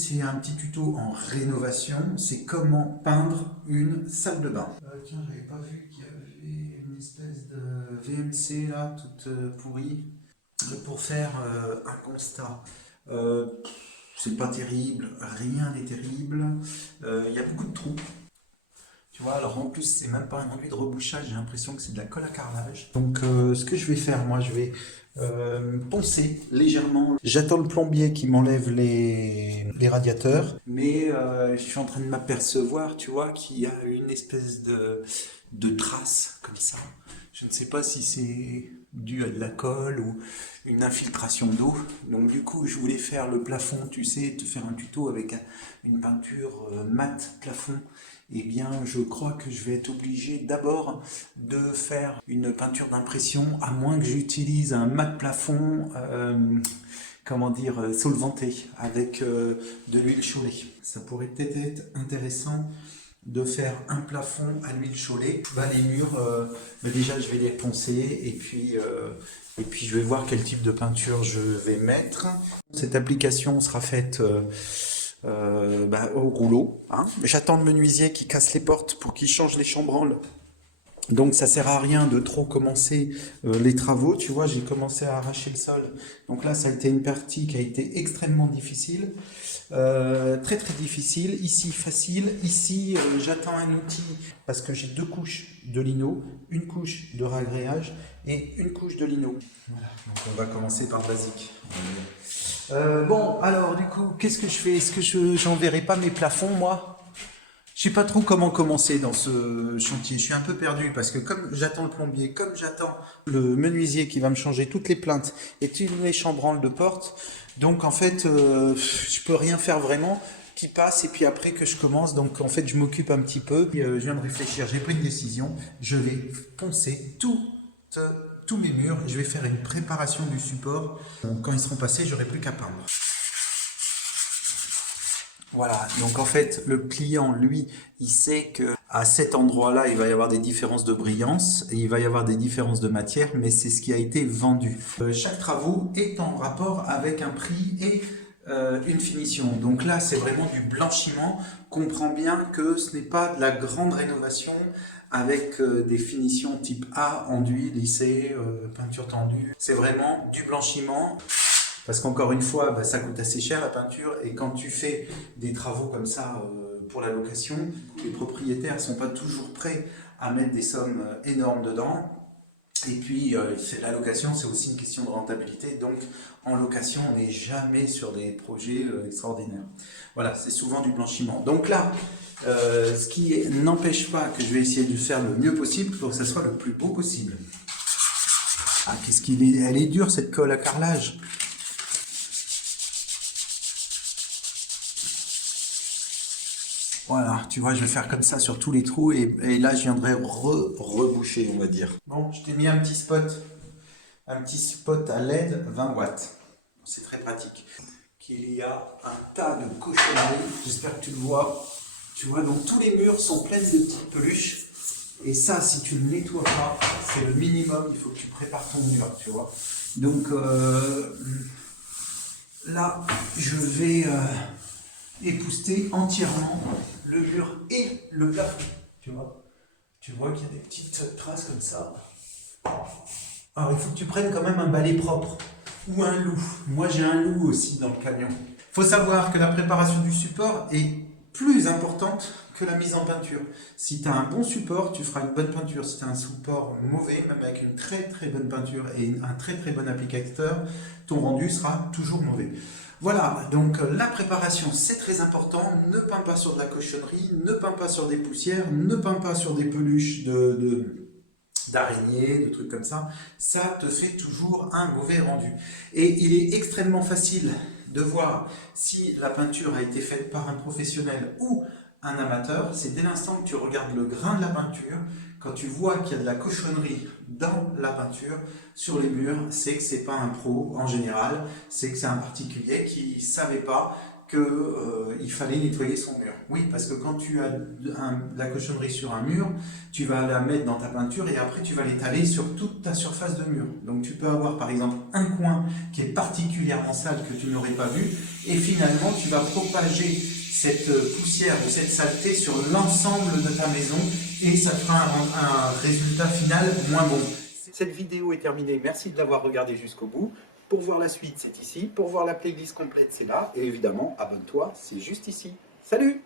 c'est un petit tuto en rénovation, c'est comment peindre une salle de bain. Tiens, j'avais pas vu qu'il y avait une espèce de VMC là, toute pourrie, pour faire un constat. Euh, c'est pas terrible, rien n'est terrible, il y a beaucoup de trous. Tu vois, alors en plus, c'est même pas un enduit de rebouchage, j'ai l'impression que c'est de la colle à carrelage. Donc, ce que je vais faire, moi, je vais poncer légèrement. J'attends le plombier qui m'enlève les radiateurs, mais je suis en train de m'apercevoir, tu vois, qu'il y a une espèce de trace comme ça. Je ne sais pas si c'est dû à de la colle ou une infiltration d'eau. Donc du coup, je voulais faire le plafond, tu sais, te faire un tuto avec une peinture mat plafond. Eh bien, je crois que je vais être obligé d'abord de faire une peinture d'impression, à moins que j'utilise un mat plafond, comment dire, solventé, avec de l'huile Chollet. Ça pourrait peut-être être intéressant de faire un plafond à l'huile Chollet. Bah, les murs, déjà je vais les poncer et puis je vais voir quel type de peinture je vais mettre. Cette application sera faite au rouleau, hein. J'attends le menuisier qui casse les portes pour qu'il change les chambranles. Donc ça sert à rien de trop commencer les travaux, tu vois, j'ai commencé à arracher le sol. Donc là, ça a été une partie qui a été extrêmement difficile, très très difficile. Ici, facile. Ici, j'attends un outil parce que j'ai deux couches de lino, une couche de ragréage et une couche de lino. Voilà, donc on va commencer par le basique. Bon, alors du coup, qu'est-ce que je fais? Est-ce que j'enverrai pas mes plafonds, moi? Je sais pas trop comment commencer dans ce chantier. Je suis un peu perdu parce que comme j'attends le plombier, comme j'attends le menuisier qui va me changer toutes les plaintes et toutes les chambranles de porte, donc en fait, je peux rien faire vraiment qui passe et puis après que je commence. Donc en fait, je m'occupe un petit peu. Puis, je viens de réfléchir, j'ai pris une décision. Je vais poncer tous mes murs. Je vais faire une préparation du support. Donc, quand ils seront passés, j'aurai plus qu'à peindre. Voilà, donc en fait, le client, lui, il sait que à cet endroit-là, il va y avoir des différences de brillance et il va y avoir des différences de matière, mais c'est ce qui a été vendu. Chaque travaux est en rapport avec un prix et une finition. Donc là, c'est vraiment du blanchiment. Comprends bien que ce n'est pas de la grande rénovation avec des finitions type A, enduit, lissé, peinture tendue. C'est vraiment du blanchiment. Parce qu'encore une fois, bah, ça coûte assez cher la peinture et quand tu fais des travaux comme ça pour la location, les propriétaires ne sont pas toujours prêts à mettre des sommes énormes dedans. Et puis la location, c'est aussi une question de rentabilité. Donc en location, on n'est jamais sur des projets extraordinaires. Voilà, c'est souvent du blanchiment. Donc là, ce qui n'empêche pas que je vais essayer de faire le mieux possible pour que ça soit le plus beau possible. Ah, elle est dure cette colle à carrelage. Voilà, tu vois, je vais faire comme ça sur tous les trous et là, je viendrai reboucher, on va dire. Bon, je t'ai mis un petit spot à LED 20 watts. C'est très pratique. Il y a un tas de cochonneries, j'espère que tu le vois. Tu vois, donc tous les murs sont pleins de petites peluches. Et ça, si tu ne le nettoies pas, c'est le minimum, il faut que tu prépares ton mur, tu vois. Donc là, je vais épousseter entièrement le mur et le plafond, tu vois. Tu vois qu'il y a des petites traces comme ça. Alors il faut que tu prennes quand même un balai propre ou un loup. Moi j'ai un loup aussi dans le camion. Il faut savoir que la préparation du support est plus importante que la mise en peinture. Si tu as un bon support, tu feras une bonne peinture. Si tu as un support mauvais, même avec une très très bonne peinture et un très très bon applicateur, ton rendu sera toujours mauvais. Voilà, donc la préparation c'est très important. Ne peins pas sur de la cochonnerie, ne peins pas sur des poussières, ne peins pas sur des peluches d'araignées, de trucs comme ça. Ça te fait toujours un mauvais rendu. Et il est extrêmement facile de voir si la peinture a été faite par un professionnel ou un amateur. C'est dès l'instant que tu regardes le grain de la peinture, quand tu vois qu'il y a de la cochonnerie dans la peinture, sur les murs, c'est que c'est pas un pro en général, c'est que c'est un particulier qui ne savait pas qu'il fallait nettoyer son mur. Oui, parce que quand tu as la cochonnerie sur un mur, tu vas la mettre dans ta peinture et après tu vas l'étaler sur toute ta surface de mur. Donc tu peux avoir par exemple un coin qui est particulièrement sale que tu n'aurais pas vu et finalement tu vas propager cette poussière ou cette saleté sur l'ensemble de ta maison et ça fera un résultat final moins bon. Cette vidéo est terminée, merci de l'avoir regardée jusqu'au bout. Pour voir la suite, c'est ici. Pour voir la playlist complète, c'est là. Et évidemment, abonne-toi, c'est juste ici. Salut!